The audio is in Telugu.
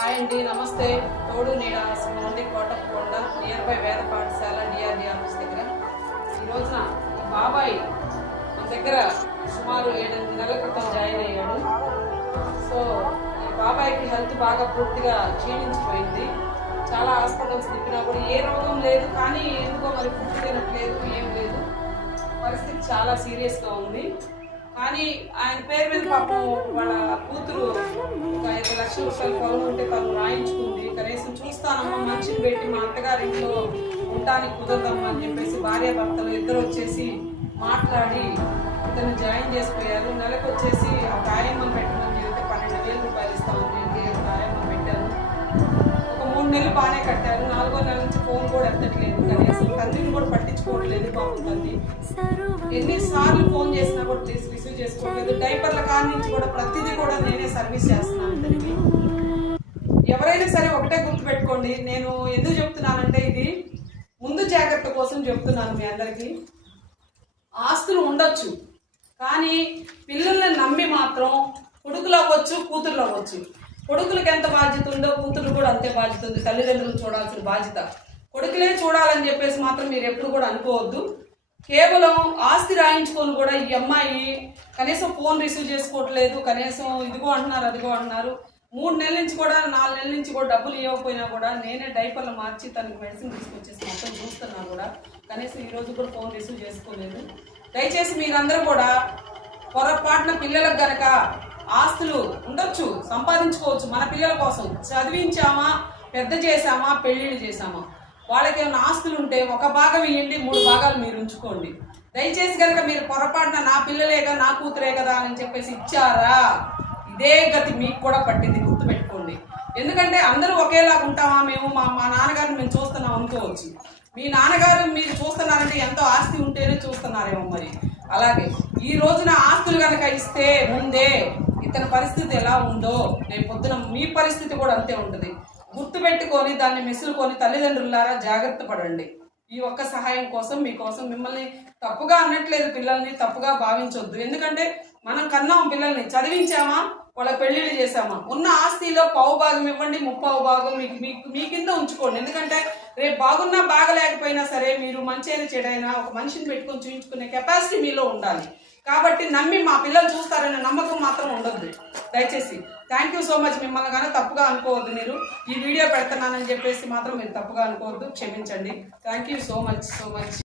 హాయ్ అండి, నమస్తే. తోడు నీడ ఆశ్రమం నుండి కోటప్పకొండ నియర్ బై వేద పాఠశాల డిఆర్డి ఆఫీస్ దగ్గర ఈ రోజున ఈ బాబాయ్ మన దగ్గర సుమారు 7-8 నెలల క్రితం జాయిన్ అయ్యాడు. సో ఈ బాబాయ్కి హెల్త్ బాగా పూర్తిగా క్షీణించిపోయింది. చాలా హాస్పిటల్స్ తిప్పినా కూడా ఏ రోగం లేదు, కానీ ఎందుకో మరి ఫుడ్ తినట్లేదు, ఏం లేదు. పరిస్థితి చాలా సీరియస్గా ఉంది. కానీ ఆయన పేరు మీద పాపం వాళ్ళ కూతురు ఒక 5 లక్షల రూపాయలు పొలం ఉంటే తను రాయించుకుంది. కనీసం చూస్తానమ్మా, మనిషిని పెట్టి మా అత్తగారి ఇంట్లో ఉండడానికి కుదరదమ్మా అని చెప్పేసి భార్యాభర్తలు ఇద్దరు వచ్చేసి మాట్లాడి ఇతను జాయిన్ చేసిపోయారు. నెలకు వచ్చేసి ఒక ఆయమ్మని పెట్టమని చెప్తే 12,000 రూపాయలు ఇస్తామని ఆయమ్మని పెట్టారు. ఒక 3 నెలలు బాగానే కట్టారు. 4వ నెల నుంచి ఫోన్ కూడా ఎత్తట్లేదు, కనీసం తండ్రిని కూడా పట్టించుకోవట్లేదు. పాపం తల్లి ఎన్నిసార్లు ఫోన్ చేసినా కూడా రిసీవ్ చేసుకోవట్లేదు. డైపర్ల కాడ నుంచి కూడా ప్రతిదీ కూడా నేనే సర్వీస్ చేస్తున్నాను ఇతనికి. ఎవరైనా సరే ఒకటే గుర్తుపెట్టుకోండి, నేను ఎందుకు చెప్తున్నానంటే ఇది ముందు జాగ్రత్త కోసం చెప్తున్నాను మీ అందరికీ. ఆస్తులు ఉండొచ్చు, కానీ పిల్లల్ని నమ్మి మాత్రం కొడుకులు అవ్వచ్చు, కూతుర్లు అవ్వచ్చు. కొడుకులకి ఎంత బాధ్యత ఉందో కూతురు కూడా అంతే బాధ్యత ఉంది. తల్లిదండ్రులు చూడాల్సిన బాధ్యత కొడుకులే చూడాలని చెప్పేసి మాత్రం మీరు ఎప్పుడు కూడా అనుకోవద్దు. కేవలం ఆస్తి రాయించుకొని కూడా ఈ అమ్మాయి కనీసం ఫోన్ రిసీవ్ చేసుకోవట్లేదు, కనీసం ఇదిగో అంటున్నారు అదిగో అంటున్నారు. 3 నెలల నుంచి కూడా 4 నెలల నుంచి కూడా డబ్బులు ఇవ్వకపోయినా కూడా నేనే డైపర్లు మార్చి తనకి మెడిసిన్ తీసుకొచ్చేసి మొత్తం చూస్తున్నా కూడా కనీసం ఈ రోజు కూడా ఫోన్ రిసీవ్ చేసుకోలేదు. దయచేసి మీరందరూ కూడా పొరపాటున పిల్లలకు గనక ఆస్తులు ఉండొచ్చు, సంపాదించుకోవచ్చు. మన పిల్లల కోసం చదివించామా, పెద్ద చేసామా, పెళ్లిళ్ళు చేసామా, వాళ్ళకి ఏమైనా ఆస్తులు ఉంటే ఒక భాగం ఇవ్వండి, 3 భాగాలు మీరు ఉంచుకోండి. దయచేసి కనుక మీరు పొరపాటున నా పిల్లలేగా నా కూతురే కదా అని చెప్పేసి ఇచ్చారా, ఇదే గతి మీకు కూడా పట్టింది, గుర్తుపెట్టుకోండి. ఎందుకంటే అందరూ ఒకేలాగా ఉంటామా, మేము మా నాన్నగారిని మేము చూస్తున్నాం అనుకోవచ్చు. మీ నాన్నగారు మీరు చూస్తున్నారంటే ఎంతో ఆస్తి ఉంటేనే చూస్తున్నారేమో మరి. అలాగే ఈ రోజున ఆస్తులు కనుక ఇస్తే ముందే ఇతని పరిస్థితి ఎలా ఉందో రేపు పొద్దున మీ పరిస్థితి కూడా అంతే ఉంటుంది. గుర్తుపెట్టుకొని దాన్ని మెసులుకొని తల్లిదండ్రులారా జాగ్రత్త పడండి. ఈ ఒక్క సహాయం కోసం మీకోసం, మిమ్మల్ని తప్పుగా అనట్లేదు, పిల్లల్ని తప్పుగా భావించొద్దు. ఎందుకంటే మనం కన్నాం పిల్లల్ని, చదివించామా, వాళ్ళ పెళ్లిళ్ళు చేసామా, ఉన్న ఆస్తిలో 1/4 భాగం ఇవ్వండి, 3/4 భాగం మీ కింద ఉంచుకోండి. ఎందుకంటే రేపు బాగున్నా బాగలేకపోయినా సరే మీరు మంచి చెడైనా ఒక మనిషిని పెట్టుకొని చూపించుకునే కెపాసిటీ మీలో ఉండాలి. కాబట్టి నమ్మి మా పిల్లలు చూస్తారనే నమ్మకం మాత్రం ఉండొద్దు దయచేసి. Thank you so much. మిమ్మల్ని కానీ తప్పుగా అనుకోవద్దు. మీరు ఈ వీడియో పెడుతున్నానని చెప్పేసి మాత్రం మీరు తప్పుగా అనుకోవద్దు, క్షమించండి. Thank you so much.